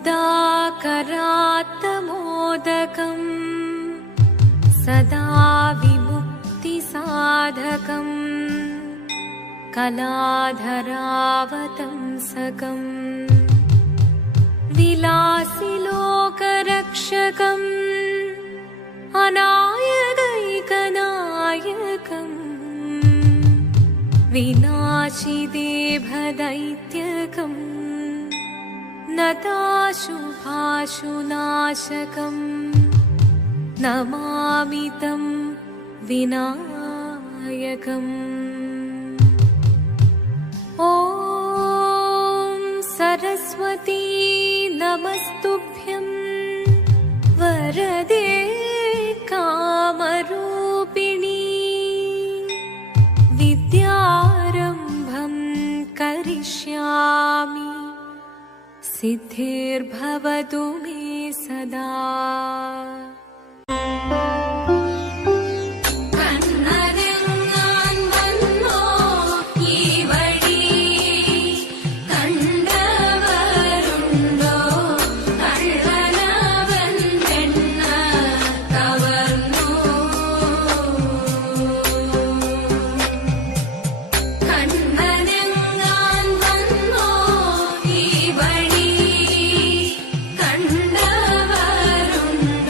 मुदाकरात्तमोदकम् सदा विमुक्तिसाधकम् कलाधरावतंसकम् विलासिलोकरक्षकम् अनायकैकनायकम् विनाशिदेभदैत्यकम् नताशुभाशुनाशकम् नमामि तं विनायकम्। ॐ सरस्वती नमस्तुभ्यं वरदे कामरूपिणी विद्यारम्भं करिष्यामि सिद्धिर्भवतु मे सदा। കണ്ടവരുണ്ടോ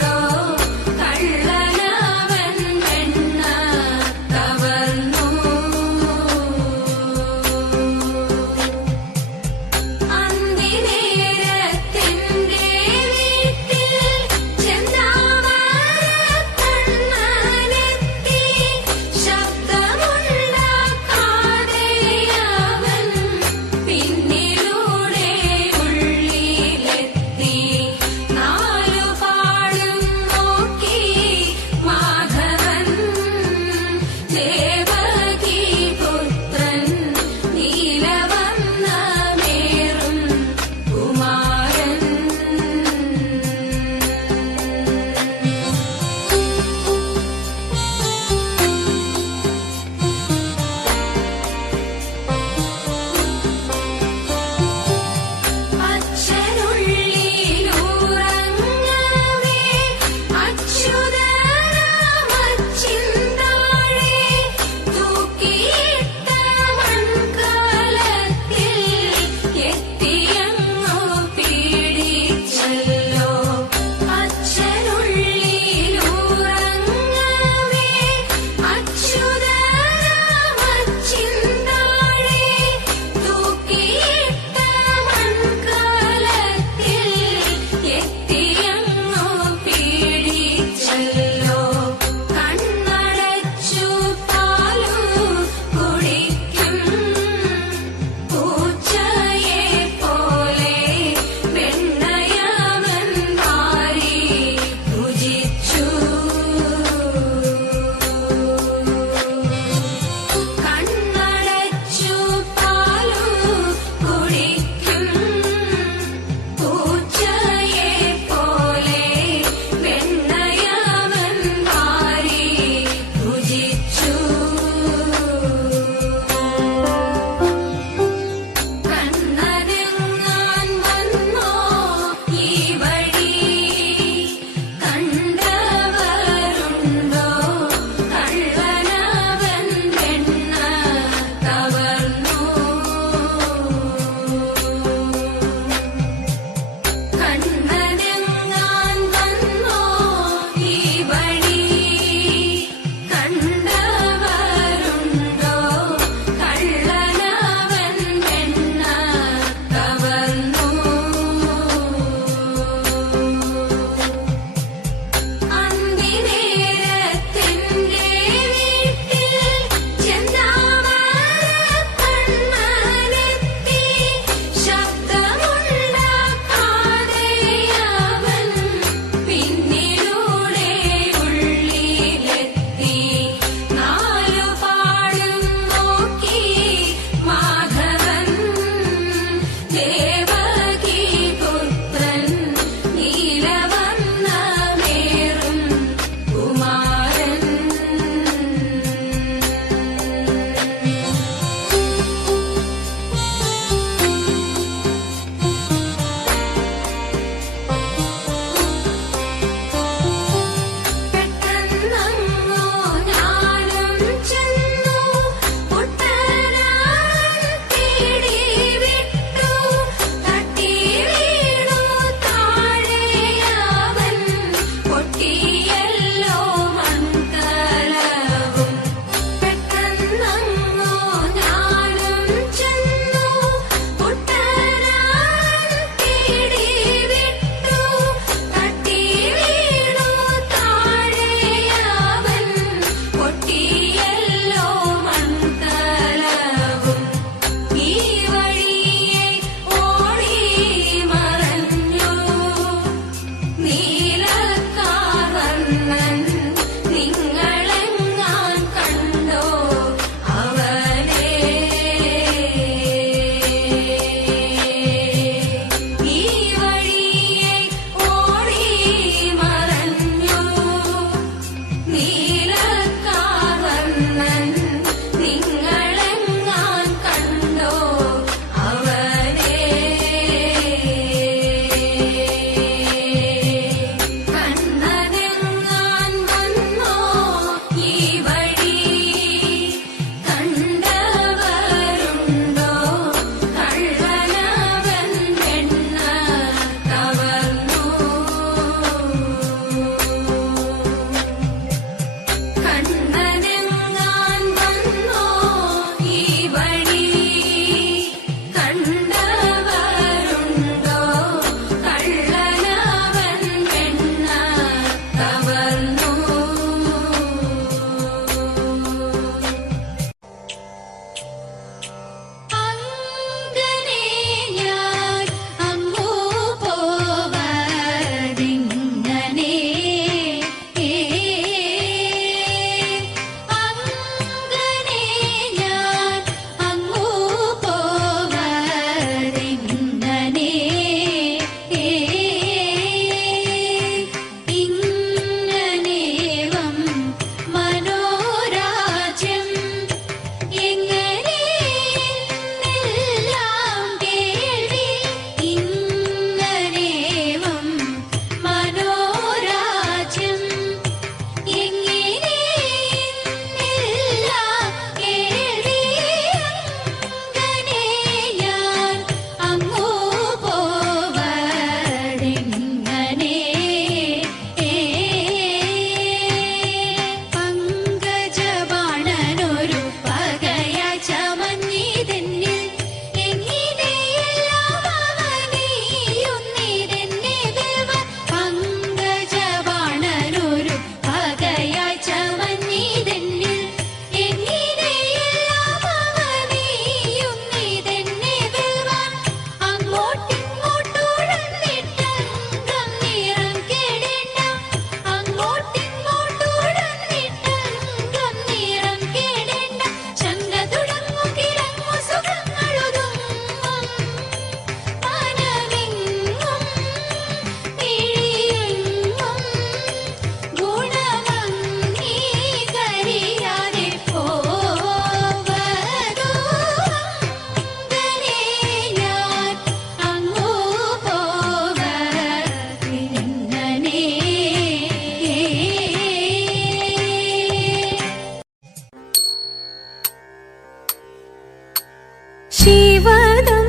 ശിവദം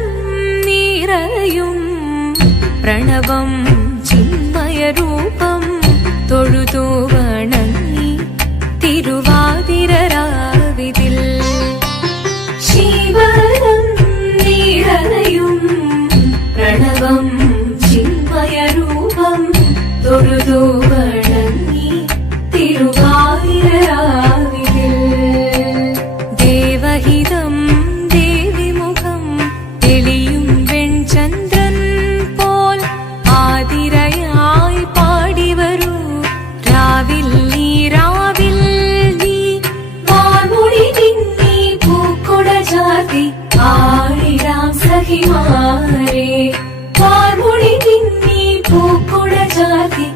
നിറയും പ്രണവം ചിന്മയരൂപം തൊഴുതു വണങ്ങി തിരുവാതിരരാവിതിൽ. ശിവദം നിറയും പ്രണവം ചിന്മയരൂപം തൊഴുതു വണങ്ങി തിരുവാതിരരാവിതിൽ. ദേവഹിതം ദേവിമുഖം തെളിയും വെൺചന്ദ്രൻ പോൽ ആതിരയായി പാടിവരൂ രാവിൽ നീ രാവിൽ നീ വാർമുടി തിന്നി പൂക്കുട ചാർത്തി ആടിടാം സഖിമാരെ. വാർമുടി തിന്നി പൂക്കുട ചാർത്തി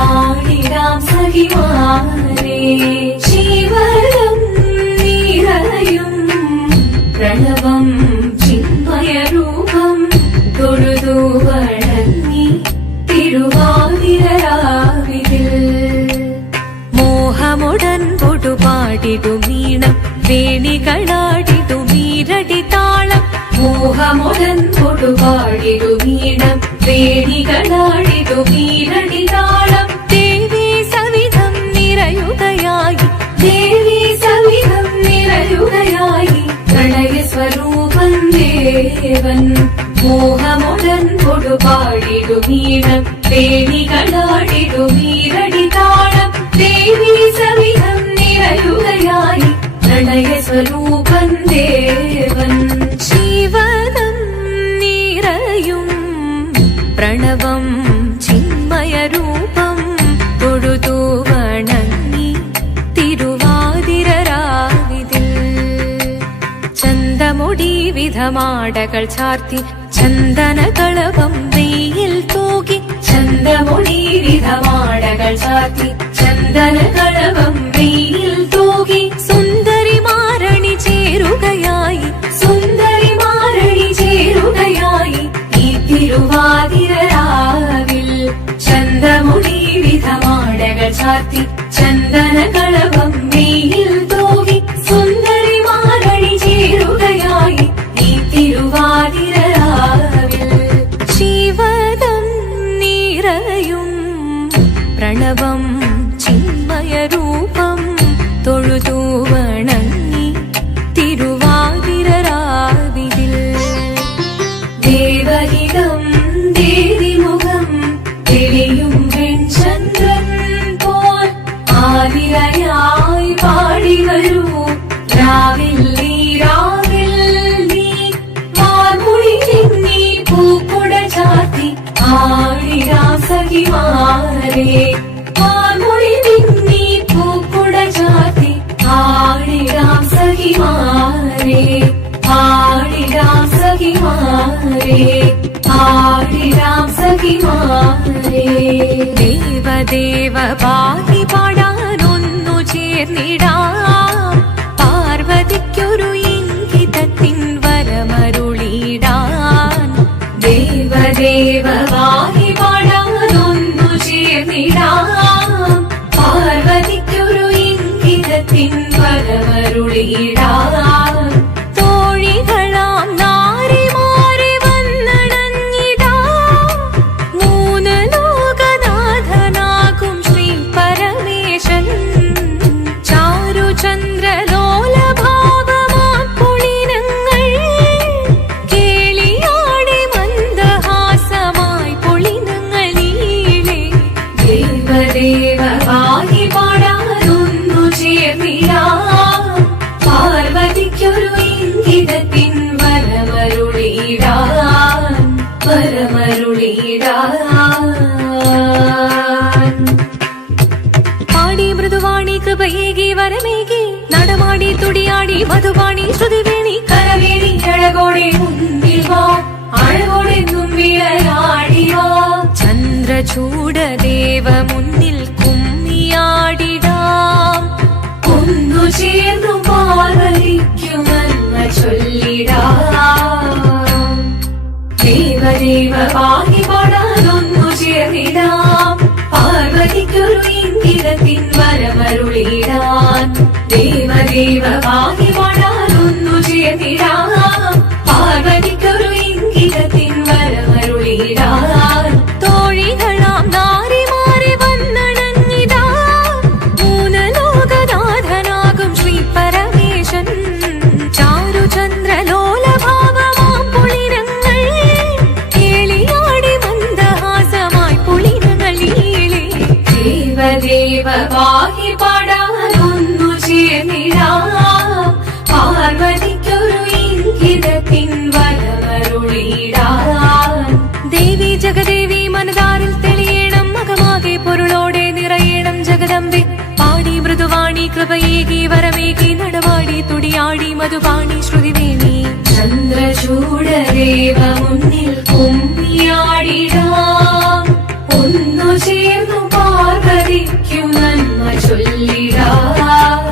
ആടിടാം സഖിമാരെ. ശിവദം നിറയും പ്രണവം ചിന്മയരൂപം തൊഴുതു വണങ്ങി തിരുവാതിരരാവിതിൽ. മോഹമുടൻ പൊടുപാടിടു മീണം വേണികളാടിടു മീരടി താളം. മോഹമുടൻ പൊടുപാടിടു മീണം വേണികളാടിടു മീരടി താളം. ദേവി സവിധം നിറയുകയായി ദേവി സവിധം നിറയുകയായി പ്രണയ സ്വരൂപൻ ദേവൻ. മോഹമുടൻ പൊടുപാടിടു മീണം വേണികളാടിടു മീരടി താളം. ദേവി സവിധം നിറയുകയായി പ്രണയ സ്വരൂപൻ ദേവൻ. ശിവദം നിറയും പ്രണവം ചിന്മയരൂപം തൊഴുതു വണങ്ങി തിരുവാതിരരാവിതിൽ. ചന്തമുടി വിധമാടകൾ ചാർത്തി ചന്ദനകളഭം വെയിൽ തൂകി. ചന്തമുടി വിധമാടകൾ ചാർത്തി ചന്ദനകളഭം വെയിൽ തൂകി. സുന്ദരിമാരണി ചേരുകയായി സുന്ദരിമാരണി ചേരുകയായി ഈ തിരുവാതിരരാവിൽ. ചന്തമുടി വിധമാടകൾ ചാർത്തി ചന്ദനകളഭം വെയിൽ തൂകി. സുന്ദരിമാരണി ചേരുകയായി ഈ തിരുവാതിരരാവിൽ. ശിവദം നിറയും പ്രണവം ചിന്മയരൂപം തൊഴുതു വണങ്ങി തിരുവാതിരരാവിതിൽ. ദേവഹിതം ദേവിമുഖം തെളിയും വെൺചന്ദ്രൻ പോൽ ആതിരയായി പാടിവരൂ രാവിൽ നീ രാവിൽ നീ വാർമുടി തിന്നി പൂക്കുട ചാർത്തി ആടിടാം സഖിമാരെ. വാർമുടി തിന്നി പൂക്കുട ചാർത്തി ആടിടാം സഖിമാരെ. ആടിടാം സഖിമാരെ. ആടിടാം സഖിമാരെ. ദേവദേവ പാടി പാടാനൊന്നു ചേർന്നിടാം. പാർവതിക്കൊരു ഇംഗിതത്തിൻ വരമരുളിടാൻ. ദേവദേവ പാടി പാടാനൊന്നു ചേർന്നിടാം. പാർവതിക്കൊരു ഇംഗിതത്തിൻ വരമരുളിടാൻ. തോഴികളാം നാരിമാരെ വന്നണഞ്ഞിടാം. മൂന്ന് ലോകനാഥനാകും ശ്രീ പരമേശൻ. ചാരുചന്ദ്രലോലഭാവമാം പുളിനങ്ങൾ കേളിയാടി മന്ദഹാസമായി പുളിനങ്ങൾ നീളെ. ദേവദേവ പാടി പാടാനൊന്നു ചേർന്നിടാം. പാർവതിക്കൊരു ഇംഗിതത്തിൻ വരമരുളിടാൻ. വരമരുളിടാൻ. പാടി മൃദുവാണി കൃപയേകി വരമേകി നടമാടി തുടിയാടി മധുവാണി ശ്രുതിവേണി കരവേണി അഴകോടെ മുൻപിൽ വാ. അഴകോടെ തുമ്പിളയാടി വാ. ചന്ദ്രചൂഡദേവ മുന്നിൽ കുമ്മിയാടിടാം. ഒന്നു ചേർന്നു പാർവതിക്കുമെന്ന ചൊല്ലിടാം. ദേവദേവ പാടി പാടാനൊന്നു ചേർന്നിടാം. പാർവതിക്കൊരു ഇംഗിതത്തിൻ വരമരുളിടാൻ. ദേവദേവ പാടി പാടാനൊന്നു ചേർന്നിടാം. കൃപയേകി വരമേകി നടവാടി തുടിയാടി മധുപാണി ശ്രുതിവേണി ചന്ദ്രചൂടദേവ മുന്നിൽ കുമ്മിയാടിടാം ഒന്നു ചേർന്നു പാർവതിക്കു നന്മ ചൊല്ലിടാം.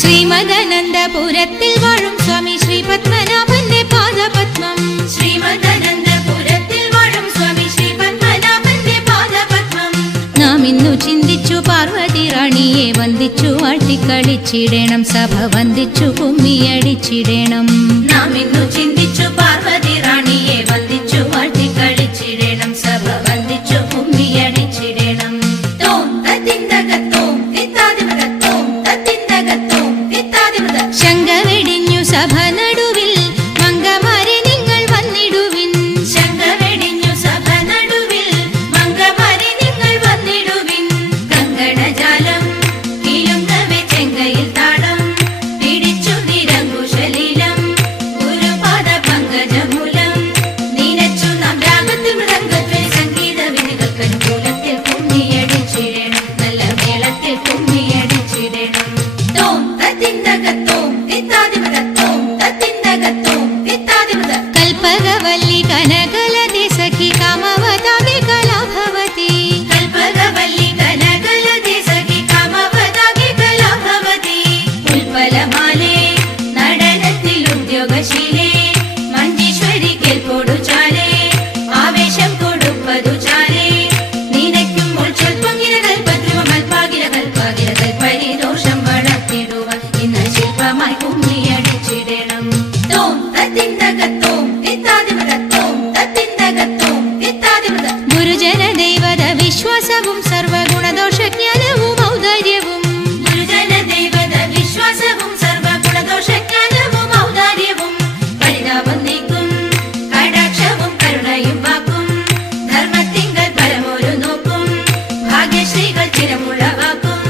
ശ്രീമദനന്തപുരത്തിൽ വാഴും സ്വാമി ശ്രീ പത്മനാഭന്റെ പാദപത്മം. ശ്രീമദനന്തപുരത്തിൽ വാഴും സ്വാമി ശ്രീ പത്മനാഭന്റെ പാദപത്മം. നാം ഇന്നു ചിന്തിച്ചു പാർവതി റാണിയെ വന്ദിച്ചു ആട്ടിക്കളിച്ചിടണം, സഭ വന്ദിച്ചു കുമ്മിയടിച്ചിടണം. നാം ഇന്നു ചിന്തിച്ചു പാർവതി റാണിയെ വന്ദിച്ചു ആട്ടിക്കളിച്ചിടണം, സഭ വന്ദിച്ചു കുമ്മിയടിച്ചിടണം. തോം തത്തിന്തകത്തോം തിത്താതിമതത്തോം തത്തിന്തകത്തോം തിത്താതിമത. ശങ്ക വെടിഞ്ഞു സഭ നടുവിൽ മംഗമാരെ നിങ്ങൾ വന്നിടുവിൻ. ശങ്ക വെടിഞ്ഞു സഭ നടുവിൽ മംഗമാരെ നിങ്ങൾ വന്നിടുവിൻ. കങ്കണജാലം കിലുങ്ങവെ ചെങ്കയിൽ താളം പിടിച്ചു നിരങ്കുശലീലം ഗുരുപാദ പങ്കജമൂലം നീനച്ചു നാം രാഗത്തിൽ മൃദംഗത്തിൽ സംഗീത വിനികൾക്കനുകൂലത്തിൽ കുമ്മിയടിച്ചിടണം, നല്ല മേളത്തിൽ കുമ്മിയടിച്ചിടണം. തോം തത്തിന്തകത്തോം തിത്താതിമതത്തോം തത്തിന്തകത്തോം തിത്താതിമത. കൽപ്പകവല്ലി കനകലതി സഖി കാമവതാകി കലാഭവതി. കൽപ്പകവല്ലി കനകലതി സഖി കാമവതാകി കലാഭവതി. ഉൽപ്പലമാലേ നടനത്തിൽ ഉദ്യോഗശീലേ മഞ്ചീശ്വരി കേൾപ്പോടു ചാലേ ആവേശം കൊടുപ്പതു ചാലേ നീനയ്ക്കുമ്പോൾ ചൊൽപ്പൊങ്ങിര കൽപ്പദ്രുവ മൽപ്പാകിര കൽപ്പാകിര കൽപ്പരിദോഷം വളർത്തിടുവാൻ ഇന്ന് ശില്പമായി കുമ്മിയടിച്ചിടണം. തോം തത്തിന്തകത്തോം തിത്താതിമതത്തോം തത്തിന്തകത്തോം തിത്താതിമത. ഗുരുജന ദൈവത വിശ്വാസവും സർവഗുണദോഷജ്ഞാനവും ഔദാര്യവും. ഗുരുജന ദൈവത വിശ്വാസവും സർവഗുണദോഷജ്ഞാനവും ഔദാര്യവും. പരിതാപം നീക്കും കടാക്ഷവും കരുണയും വാക്കും ധർമ്മത്തിങ്കൽ പരമൊരു നോക്കും ഭാഗ്യശ്രീകൾ ചിരമുള്ളവാക്കും.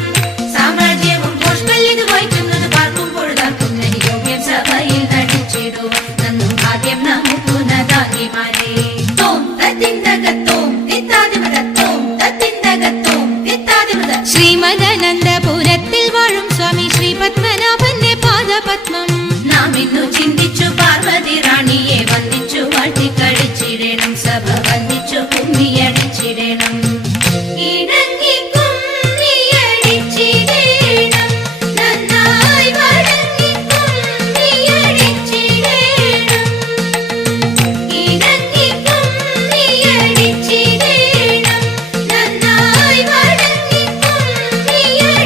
സാമ്രാജ്യവും പുഷ്പല്ലിത് വഹിക്കുന്നത് പാർക്കുമ്പോൾ താർക്കും യോഗ്യം സഭയിൽ നടിച്ചിടുവാൻ നന്നും ഭാഗ്യം നമുക്കുന്നതാകിമാരേ. തോം തത്തിന്തകത്തോം തിത്താതിമതത്തോം തത്തിന്തകത്തോം തിത്താതിമത. ശ്രീമദനന്തപുരത്തിൽ വാഴും സ്വാമി ശ്രീ പത്മനാഭന്റെ പാദപത്മം. നാം ഇന്നു ചിന്തിച്ചു പാർവതി റാണിയെ വന്ദിച്ചു വാഴ്ത്തിക്കളിച്ചിടണം, സഭ വന്ദിച്ചു കുമ്മിയടിച്ചിടണം. ഇണങ്ങി കുമ്മിയടിച്ചിടണം, നന്നായി വഴങ്ങി കുമ്മിയടിച്ചിടണം. ഇണങ്ങി കുമ്മിയടിച്ചിടണം, നന്നായി വഴങ്ങി കുമ്മിയടിച്ചിടണം.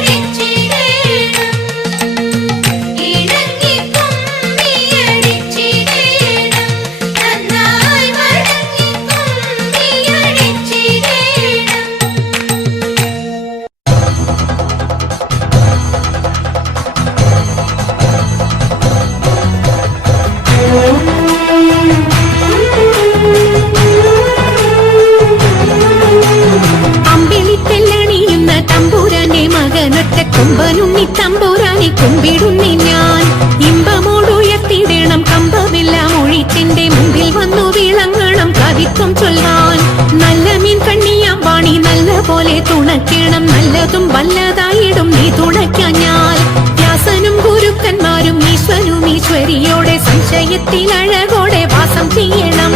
ഇണങ്ങി കുമ്മിയടിച്ചിടണം, നന്നായി വഴങ്ങി കുമ്മിയടിച്ചിടണം. അമ്പിളിത്തെല്ലണിയുന്ന തമ്പൂരാന്റെ മകനൊറ്റ കൊമ്പനുണ്ണി തമ്പൂരാനെ കുമ്പിടുന്നി ഞാൻ. ഇമ്പമോടുയർത്തിടണം കമ്പമെല്ലാം ഒഴിത്തിന്റെ മുമ്പിൽ വന്നു വിളങ്ങണം കവിത്വം ചൊല്ലാൻ. നല്ല മീൻ കണ്ണിയാം വാണി നല്ല പോലെ തുണയ്ക്കണം, നല്ലതും വല്ലതായിടും നീ തുണയ്ക്കാൻ ഞാൻ. വ്യാസനും ഗുരുക്കന്മാരും ഈശ്വരും ഈശ്വരിയോടെ സംശയത്തിൽ അഴകോടെ വാസം ചെയ്യണം.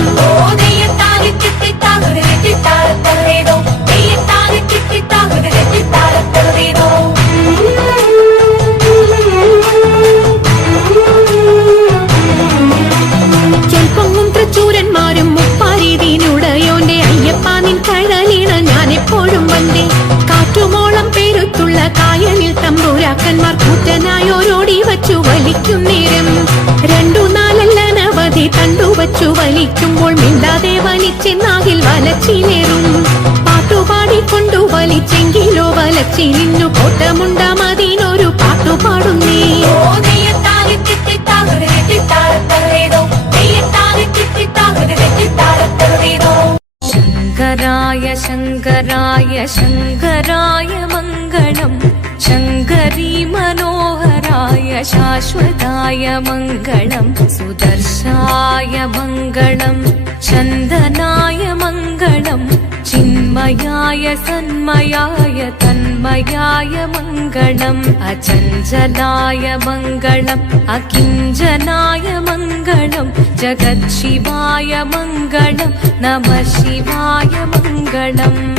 ചെൽപ്പൊങ്ങും തൃച്ചൂരന്മാരും മുപ്പാരീതിനുടയോന്റെ അയ്യപ്പ നിൻ കഴലിണ ഞാൻ എപ്പോഴും വന്നേ. കാറ്റുമോളം പേരുത്തുള്ള കായലിൽ തമ്പുരാക്കന്മാർ കൂറ്റനായോരോടി വച്ചു വലിക്കും നേരം. 2-4 അനവധി തണ്ടുവച്ചു വലിക്കുമ്പോൾ മിണ്ടാതെ വലിച്ചെന്നാകിൽ വലച്ചിലേറും. പാട്ടുപാടിക്കൊണ്ടു വലിച്ചെങ്കിലോ വലച്ചിലിന്നു കോട്ടമുണ്ടാമതിനൊരു പാട്ടുപാടുന്നേ. ശങ്കരായ ശങ്കരായ ശങ്കരായ മംഗളം ശങ്കരീ മനോഹരായ शाश्वताय मङ्गलं सुदर्शाय मङ्गलं चन्दनाय मङ्गलं चिन्मयाय सन्मयाय तन्मयाय मङ्गलम् अचञ्चलाय मङ्गलम् अकिञ्चनाय मङ्गलं जगत्शिवाय मङ्गलं नमः शिवाय मङ्गलम्